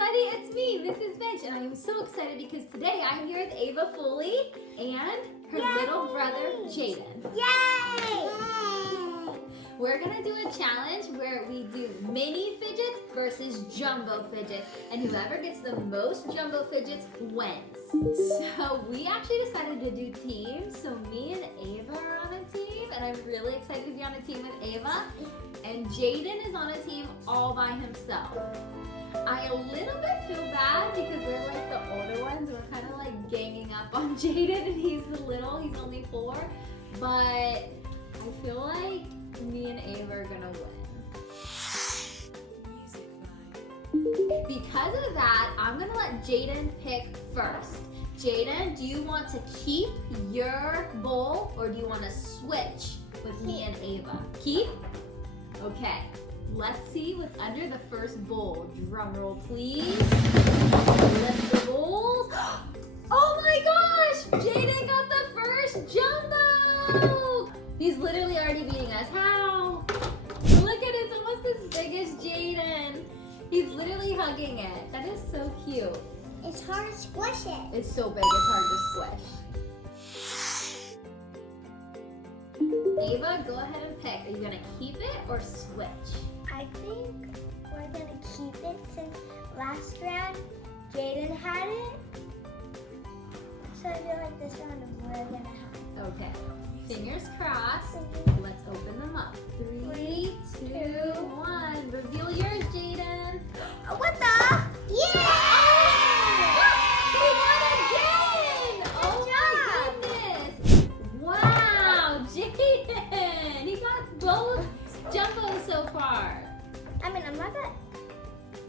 everybody, it's me, Mrs. Finch, and I am so excited because today I'm here with Ava Foley and her little brother, Jaden. Yay! We're gonna do a challenge where we do mini fidgets versus jumbo fidgets, and whoever gets the most jumbo fidgets wins. So we actually decided to do teams, so me and Ava are on a team, and I'm really excited to be on a team with Ava, and Jaden is on a team all by himself. I a little bit feel bad because we're like the older ones. We're kind of like ganging up on Jaden and he's the little, he's only 4. But I feel like me and Ava are gonna win. Because of that, I'm gonna let Jaden pick first. Jaden, do you want to keep your bowl or do you want to switch with me and Ava? Keep? Okay. Let's see what's under the first bowl. Drum roll, please. Lift the bowls. Oh my gosh! Jaden got the first jumbo! He's literally already beating us. How? Look at it, it's almost as big as Jaden. He's literally hugging it. That is so cute. It's hard to squish it. It's so big, it's hard to squish. Ava, go ahead and pick. Are you gonna keep it or switch? I think we're gonna keep it since last round Jaden had it. So I feel like this round we're gonna have. Okay. Fingers crossed. Let's open them up. 3, 2, 1. Reveal yours, Jaden. Oh, what the? Yeah! He won again! Oh my goodness! Wow, Jaden! He got both jumbos so far. I mean,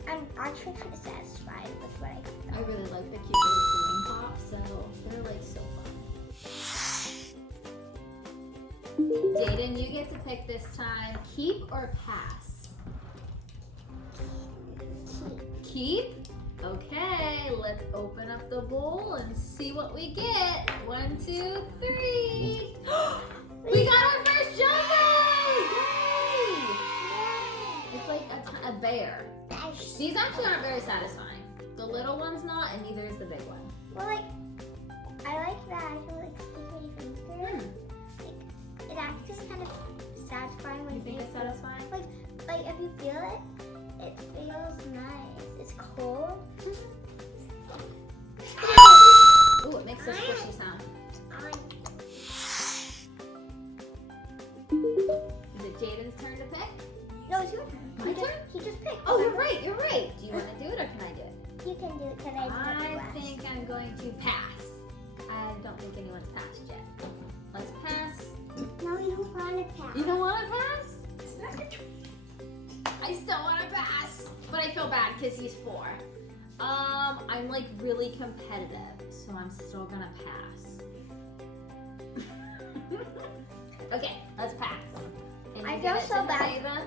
I'm actually kind of satisfied with what I got. I really like the cute little balloon pops, so they're like so fun. Jaden, you get to pick this time. Keep or pass? Keep? Okay, let's open up the bowl and see what we get. 1, 2, 3. We got our first jumbo! Yay! It's like a bear. These actually aren't very satisfying. The little one's not, and neither is the big one. Well, like, I like that. I feel like sticky fingers. It actually kind of satisfying when You think it's satisfying? Like if you feel it, it feels nice. It's cold. Ooh, it makes a squishy sound. Is it Jaden's turn to pick? No, it's your turn. My turn? He just picked. Oh, you're right, you're right. Do you want to do it or can I do it? You can do it. Can I do it I last? think I'm going to pass. I don't think anyone's passed yet. Let's pass. No, you don't want to pass. You don't want to pass? I still want to pass, but I feel bad because he's 4. I'm like really competitive, so I'm still gonna pass. Okay, let's pass. And I you feel give it so to bad. Ava.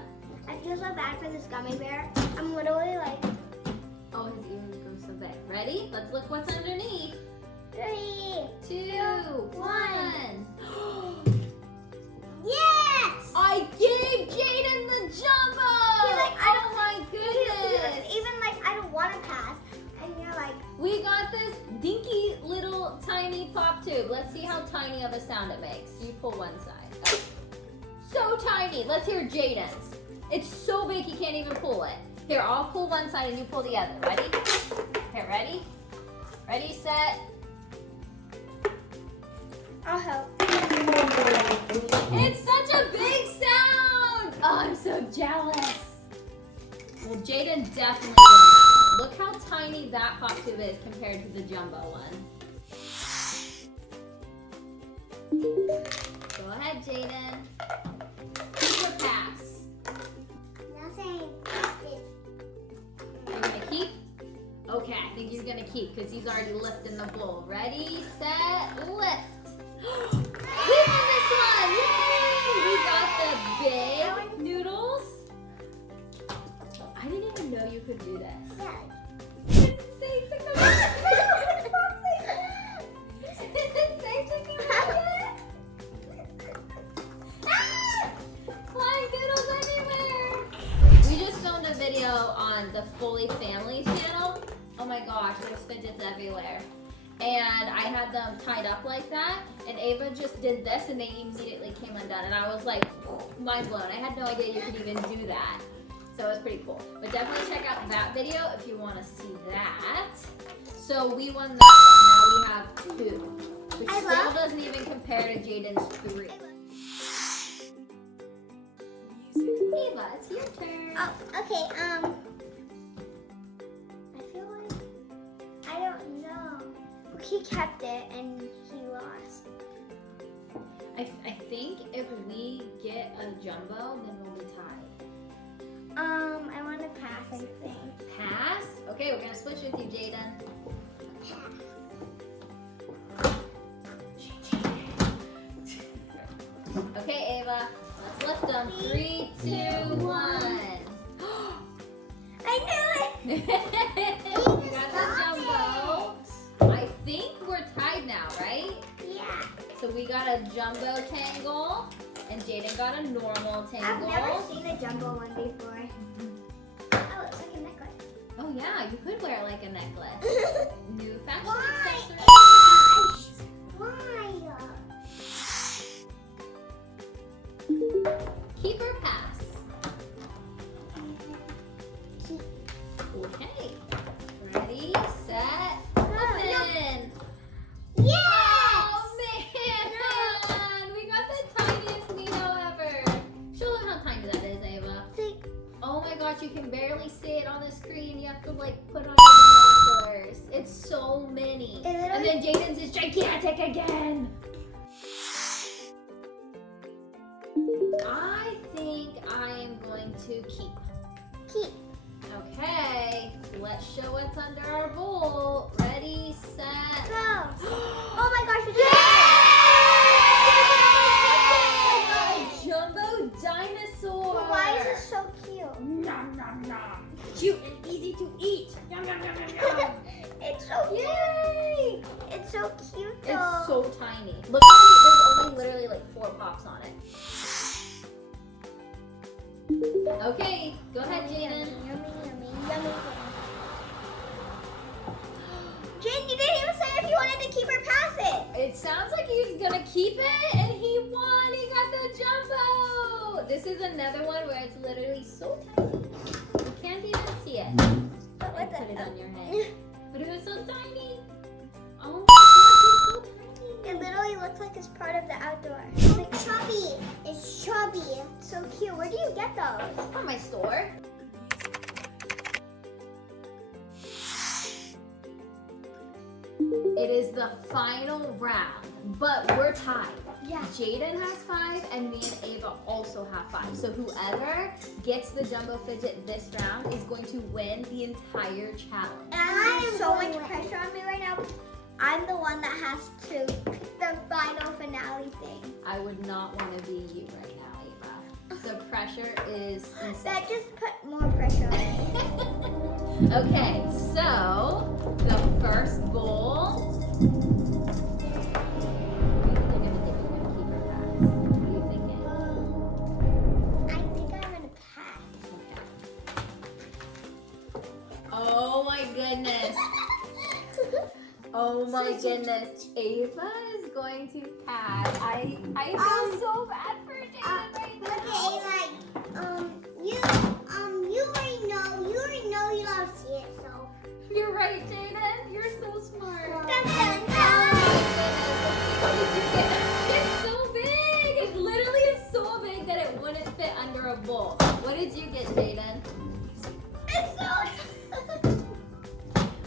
I feel so bad for this gummy bear. I'm literally like Oh, his ears go so big. Ready? Let's look what's underneath. 3, 2, 1. Yes! I gave Jaden the jumbo! He's like, oh my goodness! Even like I don't want to pass, and you're like, We got this dinky little tiny pop tube. Let's see how tiny of a sound it makes. You pull one side. Oh. So tiny. Let's hear Jaden's. It's so big he can't even pull it. Here, I'll pull one side and you pull the other. Ready? Here, ready? Ready, set. I'll help. It's such a big sound! Oh, I'm so jealous. Well, Jaden definitely won that one. Look how tiny that pop tube is compared to the jumbo one. Go ahead, Jaden. Keep or pass? Nothing. You're gonna keep? Okay, I think he's gonna keep because he's already lifting the bowl. Ready, set, lift. We won this one! Yay! We got the big noodles. I didn't even know you could do this. Yeah. It's safe to come out. Is it safe to come out yet? Flying noodles everywhere! We just filmed a video on the Foley family Family's channel, oh my gosh, there's fidgets everywhere. And I had them tied up like that, and Ava just did this and they immediately came undone. And I was like, mind blown. I had no idea you could even do that. So it was pretty cool. But definitely check out that video if you want to see that. So we won that one. Now we have 2, which still doesn't even compare to Jaden's 3. Ava, it's your turn. Oh, okay. I feel like I don't know. He kept it and he lost. I think if we get a jumbo, then we'll be tied. I want to pass, I think. Pass? Okay, we're gonna switch with you, Jaden. Okay, Ava, let's lift them. 3, 2, 1. I knew it! We got the jumbo. I think we're tied now, right? Yeah. So we got a jumbo tangle, and Jaden got a normal tangle. I've never seen a jumbo one before. Oh, it's like a necklace. Oh yeah, you could wear it like a necklace. New fashion accessory. Why? Keep or pass? Keep. Okay. Ready, set, open. Yes! Oh man! We got the tiniest Nino ever. Show them how tiny that is, Ava. See? Oh my gosh, you can barely see it on the screen. You have to like put on your binoculars. It's so many. And then Jaden's is gigantic again. I think I am going to keep. Keep. Okay, let's show what's under our bowl. Ready, set, Go. Oh my gosh, it's a jumbo dinosaur. But why is it so cute? Nom nom nom. Cute and easy to eat. Yum yum yum yum yum. It's so cute. Yay! It's so cute though. It's so tiny. Look how there's only literally like 4 pops on it. Okay, go ahead, Jaden. Yummy. Jaden, you didn't even say if you wanted to keep or pass it. It sounds like he's gonna keep it, and he won. He got the jumbo. This is another one where it's literally so tiny. You can't even see it. But And with put it on your head. it, But it was so tiny. Oh my god, he's so tiny. it literally looks like it's part of the outdoor. Like chubby. It's chubby. It's so cute. Where do you get those? From my store. It is the final round, but we're tied. Yeah. Jaden has 5, and me and Ava also have 5. So whoever gets the jumbo fidget this round is going to win the entire challenge. And I have so much pressure on me right now. I'm the one that has to pick the final finale thing. I would not want to be you right now, Ava. The pressure is insane. That just put more pressure on me. Okay, so the first bowl. I think I'm gonna pass. Oh my goodness. Oh my goodness. Ava is going to pass. I feel so bad for Jaden right now. You already know you don't see it, so. You're right, Jaden. You're so smart. Dun, dun, Oh dun. my goodness. It's so big. It literally is so big that it wouldn't fit under a bowl. What did you get, Jaden? It's so.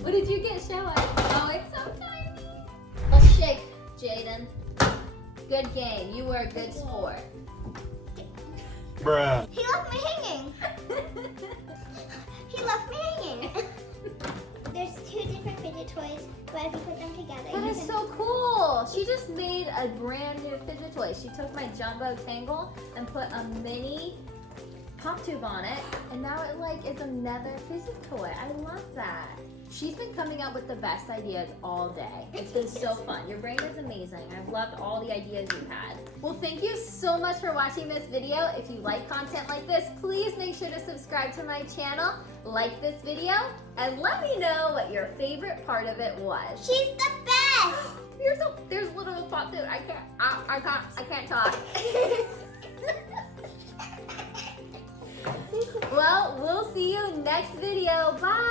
What did you get? Show us. Oh, it's so tiny. Let's shake, Jaden. Good game. You were a good sport. Bruh. He left me hanging. He left me hanging. There's 2 different fidget toys, but if you put them together, That you is can... so cool. She just made a brand new fidget toy. She took my jumbo tangle and put a mini pop tube on it, and now it like is another fidget toy. I love that. She's been coming up with the best ideas all day. It's been so fun. Your brain is amazing. I've loved all the ideas you've had. Well, thank you so much for watching this video. If you like content like this, please make sure to subscribe to my channel, like this video, and let me know what your favorite part of it was. She's the best. There's little pot too. I can't talk. Well, we'll see you next video. Bye.